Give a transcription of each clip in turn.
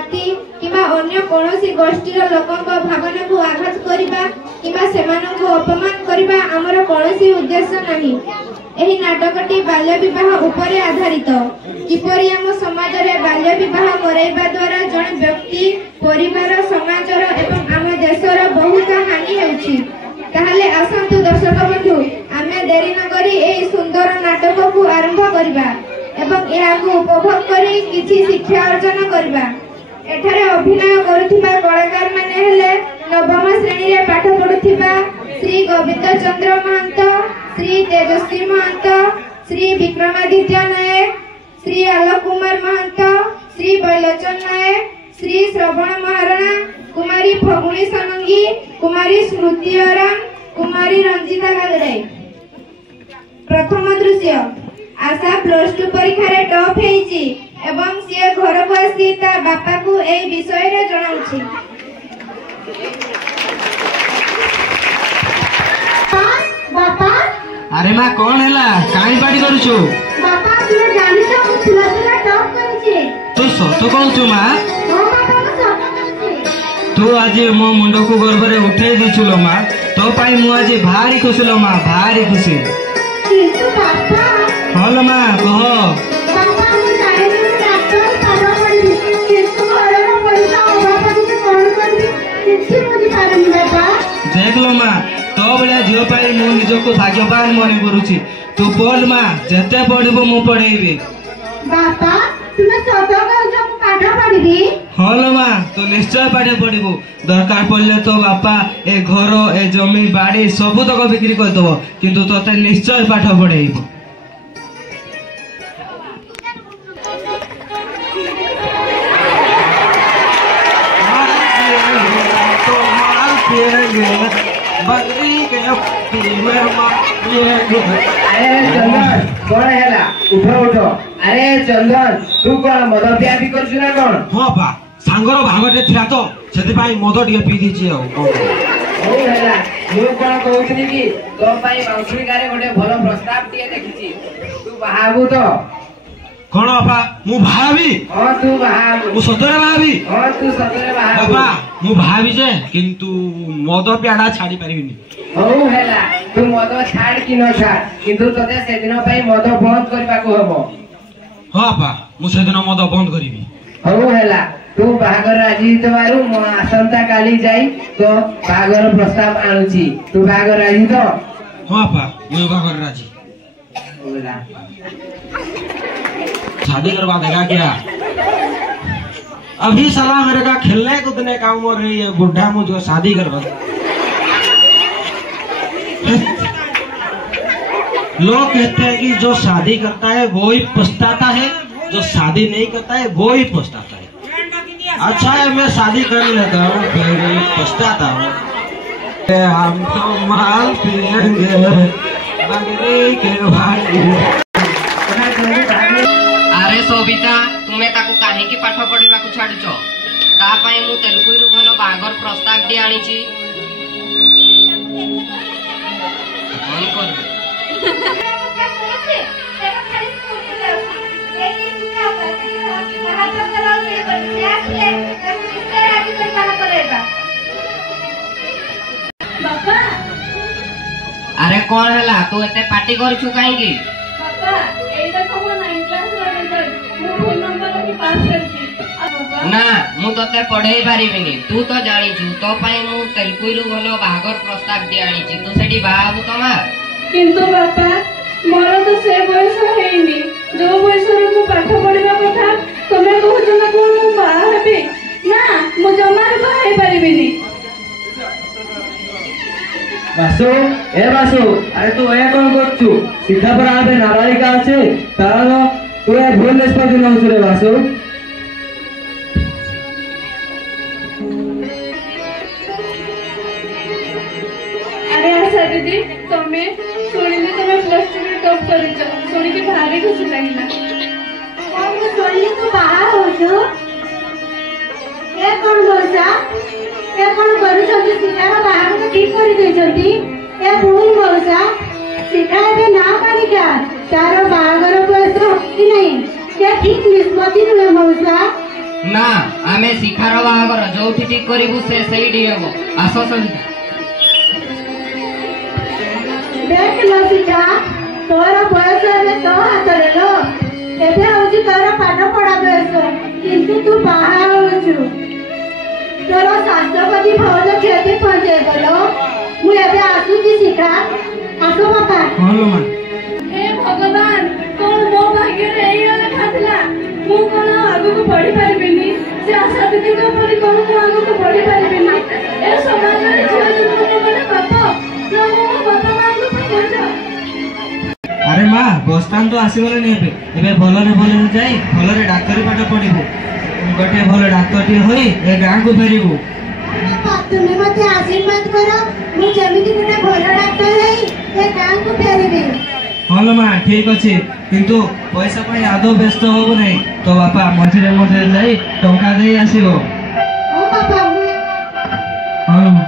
जाति किंबा अन्य कोनोसी गोष्ठीर लोकक भावना को आघात करिबा किंबा सेमानक अपमान करिबा हमर कोनोसी उद्देश्य नाही। एही नाटकटी बाल्य विवाह उपरे आधारित। किपरि हम समाज रे बाल्य विवाह कराइबा द्वारा जण व्यक्ति परिवार समाजर एवं आम देशर बहुत हानि हेउछि ताहले आसंतु दर्शक बंधु आमे देरी न करी एही सुंदर नाटक को आरंभ करिबा एवं एहाकु उपभोग करी किछि शिक्षा अर्जन करिबा। एठारे अभिनय करुथिबा कलाकार माने हेले नवम श्रेणी रे पाठ पढुथिबा श्री गोविंद चंद्र महंत, श्री तेजस्वी महंत, श्री विक्रमादित्य नायक, श्री आलोक कुमार महंत, श्री बैलोचन नायक, श्री श्रवण महाराणा, कुमारी फगुणी सनंगी, कुमारी स्मृति आराम, कुमारी रंजिता गागराई। प्रथम दृश्य आशा +2 परीक्षा रे टॉप हेइची एवं से घर को आसी ता बापा को ए विषय रे जणाउछि। बापा अरे मां कौन हैला काई पाटी करूछु? बापा तुम जानि छ मु छुला टॉप करिछि। तू सत कहूछु मां? हां बापा मु सत कहूछि। तू आज मो मुंड को गर्भ रे उठे दिछुलो मां तो पाई मु आज भारी खुशी लो मां भारी खुशी। किंतु बापा हलो मां कह। बापा मु चाहे डॉक्टर पारा पड़ी किंतु घर रो पैसा बापा के कोन करबी किछि बुझी पारनी बापा। देख लो मां तो बड़ा झियो पाई मु निजको भाग्यवान मने करूछि। तू पढ़ मां जते पढ़बो मु पढ़ेबी। बापा तुमे सत कहछ मु पाठ पढ़बी? हलो मां तो निश्चय पाठ पढ़बो। दरकार पड़ले तो बापा ए घर ए जमी बाड़ी सब तक बिक्री कर दबो किंतु तोते निश्चय पाठ पढ़ेबो। बकरी के अरे चंदन कौन हैला उठो। अरे चंदन तू कौन मद पिया भी करछु ना कौन? हां बा सांगर भागटे थिला तो सेति पाई मद टिके पी दिछि आ ओ हैला मु कोन कहउथनी कि तो पाई बाउसुरी गारे गोटे भलो प्रस्ताव टिए देखिछि तू बाहाबू तो कोन बापा मु भाबी? हां तू बाहाबू। मु सतरे भाबी? हां तू सतरे बाहाबू। बापा मु भाबी जे किंतु मद पियाडा छाडी परिबिनी। हो हैला तू मद छाड़ कि न छाड़ किंतु तते से दिन पई मद बंद करबा को हबो। हां बापा मु से दिन मद बंद करिबी। हो हैला तू बागर राजी तबारु म आसंता काली जाई तो बागर प्रस्ताव आनुची तू बागर राजी तो? हां बापा मु बागर राजी। होला शादी करवा देगा क्या? अभी साला मेरे का खेलने कूदने का उम्र है ये बुढ़ा मुझे शादी करवा। लोग कहते हैं कि जो शादी करता है वो ही पछताता है, जो शादी नहीं करता है वो ही पछताता है। अच्छा है मैं शादी कर लेता हूँ फिर पछताता हूँ। हम तो माल पिएंगे बकरी के भाई। अरे सोबिता तुमे ताकू काहे की पाठ पढिबा को छाडुचो? ता पई मु तेलुगुरु भलो बागर प्रस्ताव दी आनीची। कोन करबे? बापा अरे कौन हैला तू एते पार्टी करछु काहे की? बापा एई देखो मो 9 क्लास रो रिजल्ट मु फुल नंबर में पास करछि। ना मु तते पढेई पारिबिनी तू तो जानिछु तो पई मु तेलुगुरु भलो बागर प्रस्ताव दी आनीची तू सेठी बाबू तमा। किंतु बापा मोर तो से बयस हेइनी जो बयस रे मु पाठ पढिबा कथा तमे कहू छ कोन मु बा हेबी ना मु जमार बा हे पारिबिनी। बासु ए बासु अरे तू ए कोन करछु? सीधा पर आबे नाबालिका আছে তার तू ए भूल निष्पत्ति नउछ रे बासु। अरे आशा दीदी तमे सुनिले तमे +2 में टॉप करिछ सुनि के भारी खुशी लागिला। कौन को सुनिले तू बाहर हो जो ए कोन बोलसा ए कोन करू छथि सीतार बाहर को ठीक करि दै छथि ए भूल बोलसा सीता बे ना पानिका तार बागर बयस कि नहीं के ठीक निष्पत्ति नुहे मौसा ନା ଆମେ ଶିଖାର ବାହାଘର ଯୋଉଠି ଠିକ କରିବୁ ସେ ସେଇଠି ହବ। ଆସ ସବିତା। देख लो सीता तोर बयस ଏବେ ତୋ ହାତରେ लो ଏବେ ହଉଛି ତୋର ପାଠ ପଢା ବୟସ କିନ୍ତୁ ତୁ ବାହା ହଉଛୁ ତୋର ଶାସ୍ତ୍ରପତି ଭାଉଜ କ୍ଷତି ପହଞ୍ଚେଇ ଗଲ ମୁଁ ଏବେ ଆସୁଛି ଶିଖା ଆସ ବାପା। हे भगवान कौन मो भाग्ୟରେ ଏଇଆ ଲେଖା ଥିଲା ମୁଁ କଣ ଆଗକୁ ବଢି ପାରିବିନି ସେ ଆଶା ଦିଦିଙ୍କ ପରି କଣ ମୁଁ ଆଗକୁ ବଢି ପାରିବିନି ଏ ସମାଜରେ ଝିଅ ଜନ୍ମ ମାନେ ପାପ ନା ମୁଁ ବାପା ମାଙ୍କୁ ପଚାର। अरे माँ बसस्टाण्ड तो आसगलानी एबे भलरे जाई भलरे डाक्तरी पाठ पढ़ू गोटे भल डाक्तरटी होई ए गाँ को फेरबू। तुम्हें मते आशीर्वाद करो मु जेमिति गुटे भल डाक्टर हेई ए गाँ को फेरबी। हाँ लो माँ ठीक अच्छे किंतु पैसा पाई आदौ व्यस्त होबू नहीं तो बापा मझे मझे जाई टंका दे आसीबो। ओ बापा हाँ लो माँ।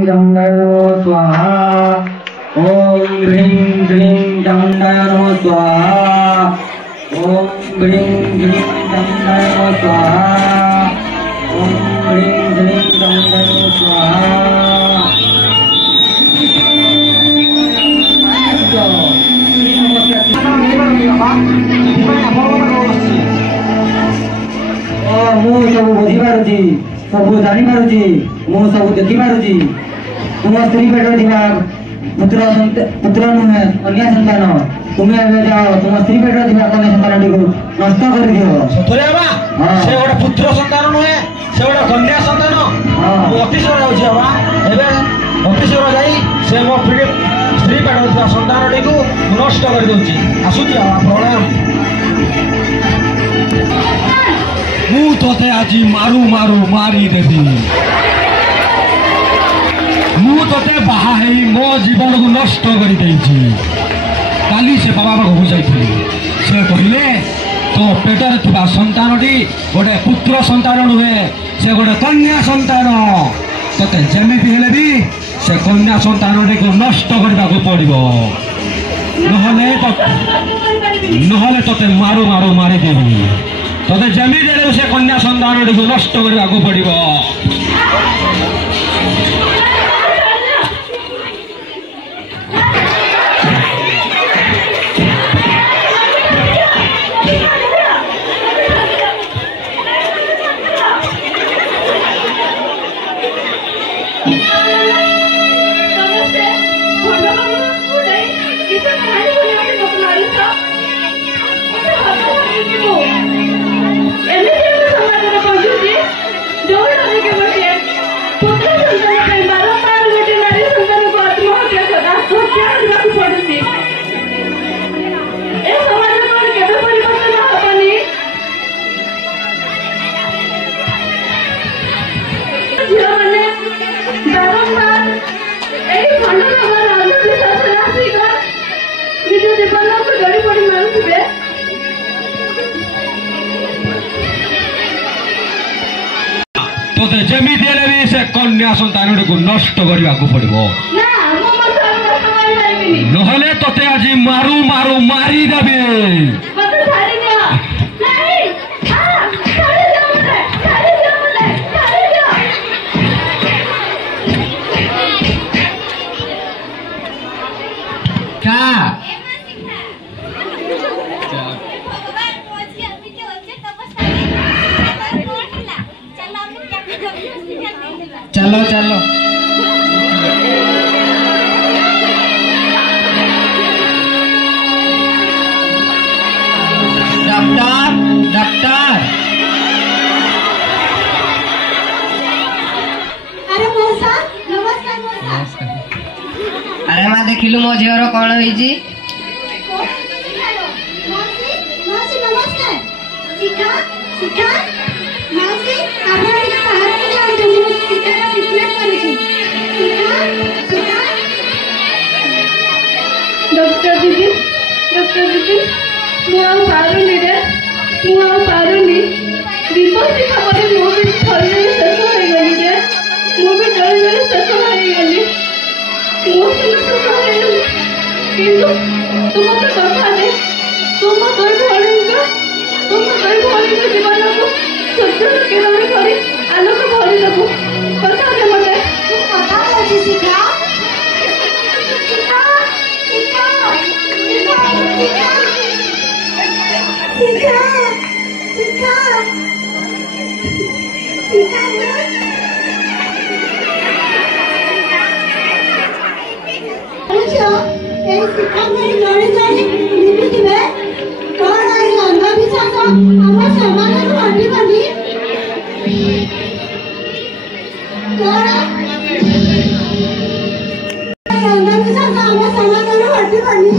दंडयो स्वाहा ओम ह्रीं क्लीं दंडयो स्वाहा ओम ह्रीं क्लीं दंडयो स्वाहा ओम ह्रीं क्लीं दंडयो स्वाहा। ମୁଁ ସବୁ ବୁଝିପାରୁଛି ସବୁ ଜାଣିପାରୁଛି ମୁଁ ସବୁ ଦେଖିପାରୁଛି तुम स्त्री पेट थिबा पुत्र नुहे कन्या संतान तुम्हें एबे जाओ तुम स्त्री पेट थिबा कन्या संतान को नष्ट कर दियो। सतरे बाबा से गोटे पुत्र संतान नुहे से गोटे कन्या संतान ऑफिसर होछि बाबा एबे ऑफिसर जाई से मो स्त्री पेट थिबा संतान को नष्ट कर दोछि आसुति बाबा प्रणाम। मु तोते आज मारू मारू मारी देबी मु तोते बाहा हेई मो जीवन को नष्ट कर देइछि। काली से बाबा घर जाइथि से कहले तो पेटर थिबा संतानटी गोटे पुत्र संतान नुहे से गोटे कन्या संतान तोते जेमिति हेले भी से कन्या संतानटी को नष्ट करबा को पड़िबो नहले तोते मारू मारू मारी देबी तोते जेमिति हेले से कन्या संतानटी को नष्ट करबा को पड़िबो। तोते जेमिति हेले भी से कन्या संतान को नष्ट करने को पड़ो नहले तोते आज मारू मारू मारी देबी। चलो चलो डॉक्टर डॉक्टर अरे मौसा नमस्कार मौसा अरे माँ देखिलु मो झीवर कौन होईची मौसी मौसी नमस्कार शिखा शिखा मौसी आपण ଟିକେ ବାହାରକୁ ଯାଆନ୍ତୁ ମୁଁ ଶିଖାର ଟ୍ରିଟମେଣ୍ଟ କରୁଛି ଶିଖା ଶିଖା डॉक्टर दीदी ମୁଁ ଆଉ ପାରୁନି ରେ ମୁଁ ଆଉ ପାରୁନି ବିପଦ ଭାବରେ ମୁଁ ବି ଥରେ ଶେଷ ହେଇଗଲି ରେ ମୁଁ ବି ଜଣେ ଶେଷ ହେଇଗଲି ମୁଁ ସିନା ଶେଷ ହେଇଗଲି କିନ୍ତୁ ତୁ ମୋତେ କଥା ଦେ ତୁମ ଦୁଇ ଭଉଣୀଙ୍କ ଜୀବନକୁ ସୂର୍ଯ୍ୟର କିରଣ କରି ଆଲୋକ ଭରିଦେବୁ କଥା ଦେ ମୋତେ ମୁଁ କଥା କହୁଛି ଶିଖା ଶିଖା ଶିଖା ଶିଖା ଶିଖା ଶିଖା ଶିଖା ଶିଖା এই শিক্ষা করে জড়ে জড়ে নিভুতিবে কଣ এই ଅନ୍ଧବିଶ୍ୱାସ ଆମ ସମାଜରୁ ହଟିବନି କଣ এই ଅନ୍ଧବିଶ୍ୱାସ ଆମ ସମାଜରୁ ହଟିବନି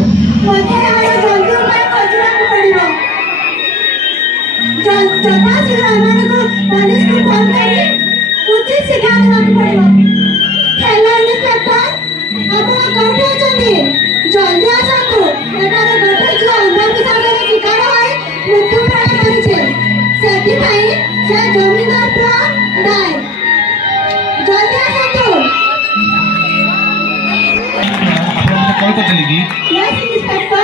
ମୋତେ ଏହାର ଜଲ୍ଦି ଉପାୟ ଖୋଜିବାକୁ ପଡ଼ିବ ଯଥାଶୀଘ୍ର ଏମାନଙ୍କୁ ପୋଲିସକୁ ଫୋନ କରି ଉଚିତ ଶିକ୍ଷା ଦେବାକୁ ପଡ଼ିବ ହେଲୋ ଇନ୍ସପେକ୍ଟର ଆପଣ କୋଉଠି ଅଛନ୍ତି ଜଲ୍ଦି ଆସନ୍ତୁ ଏଠାରେ ଗୋଟେ ଝିଅ ଅନ୍ଧବିଶ୍ୱାସର ଶିକାର ହୋଇ ମୃତ୍ୟୁବରଣ କରିছে ସେଥିପାଇଁ ସେ ଜମିଦାର ପୁଅ ଦାୟୀ ଜଲ୍ଦି ଆସନ୍ତୁ कौन करते कि ୟେସ୍ ଇନ୍ସପେକ୍ଟର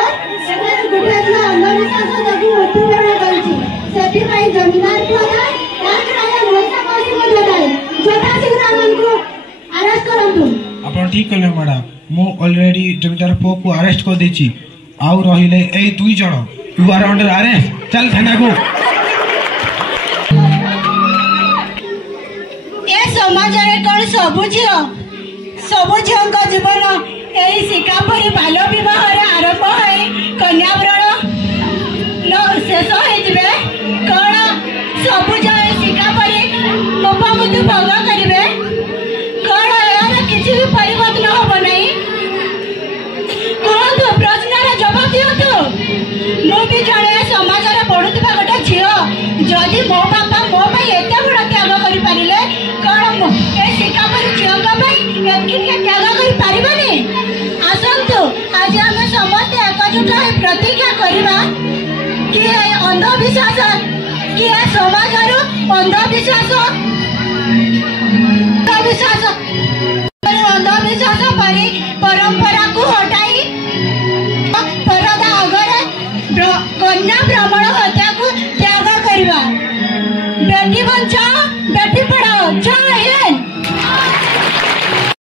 ଏଠାରେ ଗୋଟେ ଝିଅ ଅନ୍ଧବିଶ୍ୱାସ ଯୋଗୁଁ ମୃତ୍ୟୁବରଣ କରିଛି ସେଥିପାଇଁ ଜମିଦାର ପୁଅ ଦାୟୀ ତାଙ୍କ ରାଜା ମହିଷା ମାଉସୀ ମଧ୍ୟ ଦାୟୀ ଯଥାଶୀଘ୍ର ଏମାନଙ୍କୁ ଆରେଷ୍ଟ କରନ୍ତୁ ଆପଣ ଠିକ କହିଲେ ମ୍ୟାଡାମ ମୁଁ ଅଲରେଡି ଜମିଦାର ପୁଅକୁ ଆରେଷ୍ଟ କରିଦେଇଛି ଆଉ ରହିଲେ ଏଇ 2 ଜଣ ୟୁ ଆର ଅଣ୍ଡର ଆରେଷ୍ଟ ଚାଲ ଥାନାକୁ ଏ ସମାଜରେ କଣ ସବୁ ଝିଅଙ୍କ ଜୀବନ ଏହି ଶିକ୍ଷା ପରି ବାଲ୍ୟ ବିବାହରେ ଆରମ୍ଭ ହୋଇ କନ୍ୟାବରଣ ଶେଷ ହେଇଯିବେ କଣ ସବୁ ଝିଅ ଏହି ଶିକ୍ଷା ପରି ଉପମୃତ୍ୟୁ ଭୋଗ କରିବେ କଣ ଏହାର କିଛି ବି ପରିବର୍ତ୍ତନ ହବ ନାହିଁ କୁହନ୍ତୁ ପ୍ରଶ୍ନର ଜବାବ ଦିଅନ୍ତୁ ମୁଁ ବି ଜଣେ ସମାଜରେ ପଢୁଥିବା ଗୋଟେ ଝିଅ ଯଦି ମୋ ବାପା ମୋ ପାଇଁ ଏତେ ବଡ଼ ତ୍ୟାଗ କରିପାରିଲେ କଣ ଏ ଶିକ୍ଷା ପରି ଝିଅଙ୍କ ପାଇଁ ଏତିକି ତ୍ୟାଗ କରିପାରିବନି ଆସନ୍ତୁ ଆଜି ଆମେ ସମସ୍ତେ ଏକଜୁଟ ହୋଇ ପ୍ରତିଜ୍ଞା କରିବା କି ଏ ଅନ୍ଧବିଶ୍ୱାସ କି ଏ ସମାଜରୁ ଅନ୍ଧବିଶ୍ୱାସ ପରି ପରମ୍ପରାକୁ ହଟାଇ ପରଦା ଆଗରେ କନ୍ୟା ଭ୍ରମଣ ହତ୍ୟାକୁ ତ୍ୟାଗ କରିବା ବେଟି ବଞ୍ଚାଓ ବେଟି ପଢ଼ାଓ